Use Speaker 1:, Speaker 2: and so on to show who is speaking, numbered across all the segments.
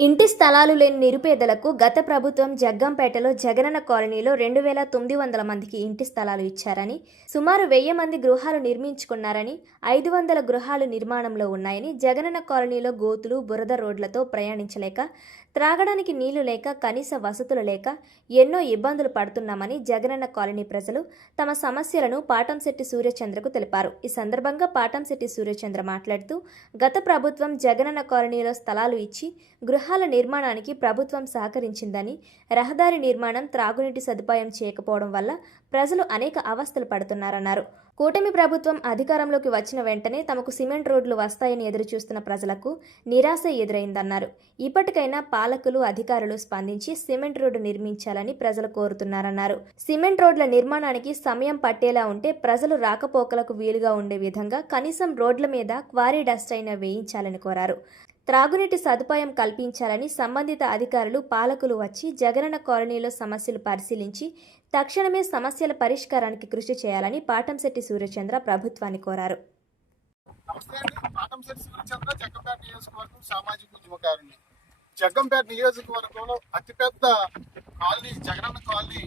Speaker 1: ఇంటి స్థలాలు లేని నిరుపేదలకు గత ప్రభుత్వం జగ్గంపేటలో జగనన్న కాలనీలో రెండు వేల తొమ్మిది వందల మందికి ఇంటి స్థలాలు ఇచ్చారని సుమారు వెయ్యి మంది గృహాలు నిర్మించుకున్నారని ఐదు వందల గృహాలు నిర్మాణంలో ఉన్నాయని జగనన్న కాలనీలో గోతులు బురద రోడ్లతో ప్రయాణించలేక త్రాగడానికి నీళ్ళు లేక కనీస వసతులు లేక ఎన్నో ఇబ్బందులు పడుతున్నామని జగనన్న కాలనీ ప్రజలు తమ సమస్యలను పాటంశెట్టి సూర్యచంద్రకు తెలిపారు. ఈ సందర్భంగా పాటంశెట్టి సూర్యచంద్ర మాట్లాడుతూ గత ప్రభుత్వం జగనన్న కాలనీలో స్థలాలు ఇచ్చి గృహ గృహాల నిర్మాణానికి ప్రభుత్వం సహకరించిందని రహదారి నిర్మాణం త్రాగునీటి సదుపాయం చేయకపోవడం వల్ల ప్రజలు అనేక అవస్థలు పడుతున్నారన్నారు. కూటమి ప్రభుత్వం అధికారంలోకి వచ్చిన వెంటనే తమకు సిమెంట్ రోడ్లు వస్తాయని ఎదురుచూస్తున్న ప్రజలకు నిరాశ ఎదురైందన్నారు. ఇప్పటికైనా పాలకులు అధికారులు స్పందించి సిమెంట్ రోడ్డు నిర్మించాలని ప్రజలు కోరుతున్నారన్నారు. సిమెంట్ రోడ్ల నిర్మాణానికి సమయం పట్టేలా ఉంటే ప్రజలు రాకపోకలకు వీలుగా ఉండే విధంగా కనీసం రోడ్ల మీద క్వారీ డస్ట్ అయినా వేయించాలని కోరారు. త్రాగునీటి సదుపాయం కల్పించాలని సంబంధిత అధికారులు పాలకులు వచ్చి జగనన్న కాలనీలో సమస్యలు పరిశీలించి తక్షణమే సమస్యల పరిష్కారానికి కృషి చేయాలని పాటంశెట్టి సూర్యచంద్ర ప్రభుత్వాన్ని కోరారు.
Speaker 2: నమస్తే జగ్గంపేట నియోజకవర్గంలో అతిపెద్ద కాలనీ జగనన్న కాలనీ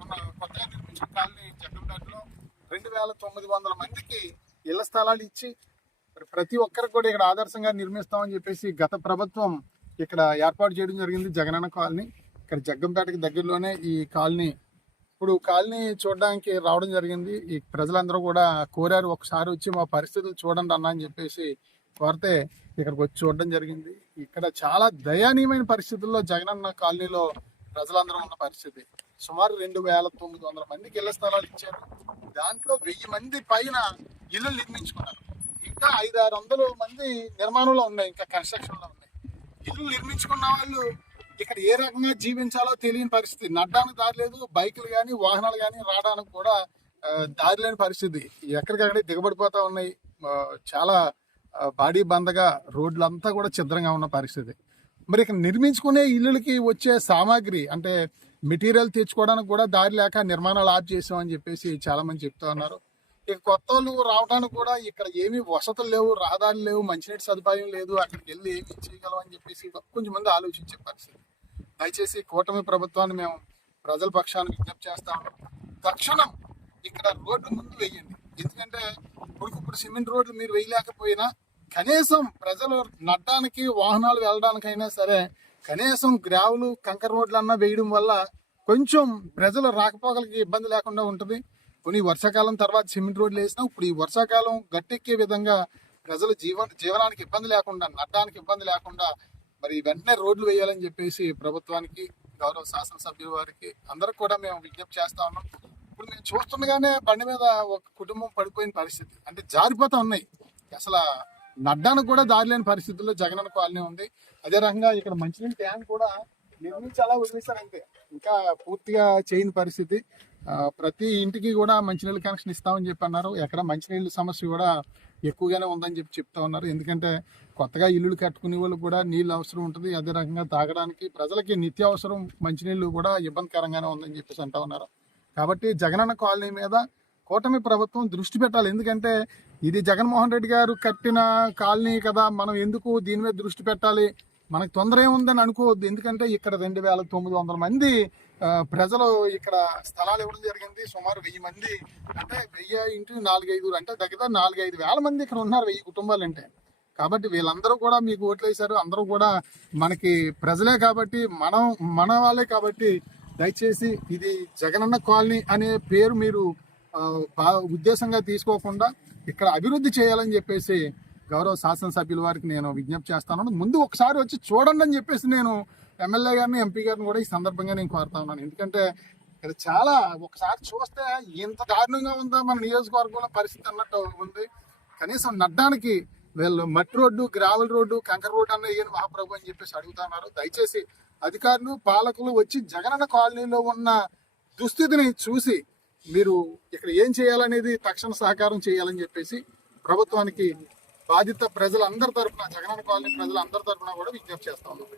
Speaker 2: మన కొత్తగా నిర్మించిన కాలనీ జగ్గంపేటలో రెండు వేల తొమ్మిది వందల మందికి ఇళ్ళ స్థలాలు ఇచ్చి ప్రతి ఒక్కరికి కూడా ఇక్కడ ఆదర్శంగా నిర్మిస్తామని చెప్పేసి గత ప్రభుత్వం ఇక్కడ ఏర్పాటు చేయడం జరిగింది. జగనన్న కాలనీ. ఇక్కడ జగ్గంపేటకి దగ్గరలోనే ఈ కాలనీ. ఇప్పుడు కాలనీ చూడడానికి రావడం జరిగింది. ఈ ప్రజలందరూ కూడా కోరారు. ఒకసారి వచ్చి మా పరిస్థితులు చూడండి అన్న అని చెప్పేసి కోరితే ఇక్కడికి వచ్చి చూడడం జరిగింది. ఇక్కడ చాలా దయనీయమైన పరిస్థితుల్లో జగనన్న కాలనీలో ప్రజలందరూ ఉన్న పరిస్థితి. సుమారు రెండు వేల తొమ్మిది వందల మందికి ఇళ్ళ స్థలాలు ఇచ్చారు. దాంట్లో వెయ్యి మంది పైన ఇల్లు నిర్మించుకున్నారు. ఇంకా ఐదు ఆరు వందల మంది నిర్మాణంలో ఉన్నాయి ఇంకా కన్స్ట్రక్షన్లో ఉన్నాయి. ఇల్లు నిర్మించుకున్న వాళ్ళు ఇక్కడ ఏ రకంగా జీవించాలో తెలియని పరిస్థితి. నడ్డానికి దారి లేదు బైకులు కానీ వాహనాలు కానీ రావడానికి కూడా దారి లేని పరిస్థితి. ఎక్కడికక్కడే దిగబడిపోతా ఉన్నాయి. చాలా బాడీ బందగా రోడ్లంతా కూడా ఛిద్రంగా ఉన్న పరిస్థితి. మరి ఇక్కడ నిర్మించుకునే ఇల్లులకి వచ్చే సామాగ్రి అంటే మెటీరియల్ తెచ్చుకోవడానికి కూడా దారి లేక నిర్మాణాలు ఆఫ్ చేసామని చెప్పేసి చాలా మంది చెప్తా ఉన్నారు. ఇక కొత్త వాళ్ళు రావడానికి కూడా ఇక్కడ ఏమీ వసతులు లేవు రహదారులు లేవు మంచినీటి సదుపాయం లేదు అక్కడికి వెళ్ళి ఏమి చేయగలం అని చెప్పేసి కొంచెం మంది ఆలోచించే పరిస్థితి. దయచేసి కూటమి ప్రభుత్వాన్ని మేము ప్రజల పక్షాన్ని విజ్ఞప్తి చేస్తాము తక్షణం ఇక్కడ రోడ్డు ముందు వేయండి ఎందుకంటే ఇప్పుడు ఇప్పుడు సిమెంట్ రోడ్లు మీరు వేయలేకపోయినా కనీసం ప్రజలు నడ్డానికి వాహనాలు వెళ్ళడానికైనా సరే కనీసం గ్రావులు కంకర రోడ్లు అన్నా వేయడం వల్ల కొంచెం ప్రజలు రాకపోకలకి ఇబ్బంది లేకుండా ఉంటుంది. కొన్ని వర్షాకాలం తర్వాత సిమెంట్ రోడ్లు వేసినా ఇప్పుడు ఈ వర్షాకాలం గట్టెక్కే విధంగా ప్రజలు జీవన జీవనానికి ఇబ్బంది లేకుండా నడ్డానికి ఇబ్బంది లేకుండా మరి వెంటనే రోడ్లు వేయాలని చెప్పేసి ప్రభుత్వానికి గౌరవ శాసనసభ్యుల వారికి అందరికి కూడా మేము విజ్ఞప్తి చేస్తా ఉన్నాం. ఇప్పుడు మేము చూస్తుండగానే బండి మీద ఒక కుటుంబం పడిపోయిన పరిస్థితి. అంటే జారిపోతా ఉన్నాయి. అసలు నడ్డానికి కూడా దారి లేని పరిస్థితుల్లో జగనన్న కాలనీ ఉంది. అదే రకంగా ఇక్కడ మంచినీటి ట్యాంక్ కూడా నిర్మించి అలా వదిలేశారు అంతే ఇంకా పూర్తిగా చేయని పరిస్థితి. ప్రతి ఇంటికి కూడా మంచినీళ్ళ కనెక్షన్ ఇస్తామని చెప్పి అన్నారు ఎక్కడ మంచినీళ్ళ సమస్య కూడా ఎక్కువగానే ఉందని చెప్పి చెప్తా ఉన్నారు. ఎందుకంటే కొత్తగా ఇల్లులు కట్టుకునే వాళ్ళు కూడా నీళ్ళు అవసరం ఉంటుంది. అదే రకంగా తాగడానికి ప్రజలకి నిత్యావసరం మంచినీళ్ళు కూడా ఇబ్బందికరంగానే ఉందని చెప్పేసి అంటా ఉన్నారు. కాబట్టి జగనన్న కాలనీ మీద కూటమి ప్రభుత్వం దృష్టి పెట్టాలి. ఎందుకంటే ఇది జగన్మోహన్ రెడ్డి గారు కట్టిన కాలనీ కదా. మనం ఎందుకు దీని మీద దృష్టి పెట్టాలి? మనకు తొందర ఏముందని అనుకోవద్దు. ఎందుకంటే ఇక్కడ రెండు వేల తొమ్మిది వందల మంది ప్రజలు ఇక్కడ స్థలాలు ఇవ్వడం జరిగింది. సుమారు వెయ్యి మంది అంటే వెయ్యి ఇంటి నాలుగైదు అంటే దగ్గర నాలుగైదు వేల మంది ఇక్కడ ఉన్నారు వెయ్యి కుటుంబాలు అంటే. కాబట్టి వీళ్ళందరూ కూడా మీకు ఓట్లు వేశారు. అందరూ కూడా మనకి ప్రజలే కాబట్టి మనం మన వాళ్ళే కాబట్టి దయచేసి ఇది జగనన్న కాలనీ అనే పేరు మీరు ఉద్దేశంగా తీసుకోకుండా ఇక్కడ అభివృద్ధి చేయాలని చెప్పేసి గౌరవ శాసనసభ్యుల వారికి నేను విజ్ఞప్తి చేస్తాను. ముందు ఒకసారి వచ్చి చూడండి అని చెప్పేసి నేను ఎమ్మెల్యే గారిని ఎంపీ గారిని కూడా ఈ సందర్భంగా నేను కోరుతా ఉన్నాను. ఎందుకంటే ఇక్కడ చాలా ఒకసారి చూస్తే ఇంత దారుణంగా ఉందా మన నియోజకవర్గంలో పరిస్థితి అన్నట్టు ఉంది. కనీసం నడ్డానికి వీళ్ళు మట్టి రోడ్డు గ్రావెల్ రోడ్డు కంకర రోడ్డు అన్న వేయని మహాప్రభు అని చెప్పేసి అడుగుతున్నారు దయచేసి అధికారులు పాలకులు వచ్చి జగనన్న కాలనీలో ఉన్న దుస్థితిని చూసి మీరు ఇక్కడ ఏం చేయాలనేది తక్షణ సహకారం చేయాలని చెప్పేసి ప్రభుత్వానికి బాధిత ప్రజలందరి తరపున జగనన్న కాలనీ ప్రజలందరి తరఫున కూడా విజ్ఞప్తి చేస్తా ఉన్నాం.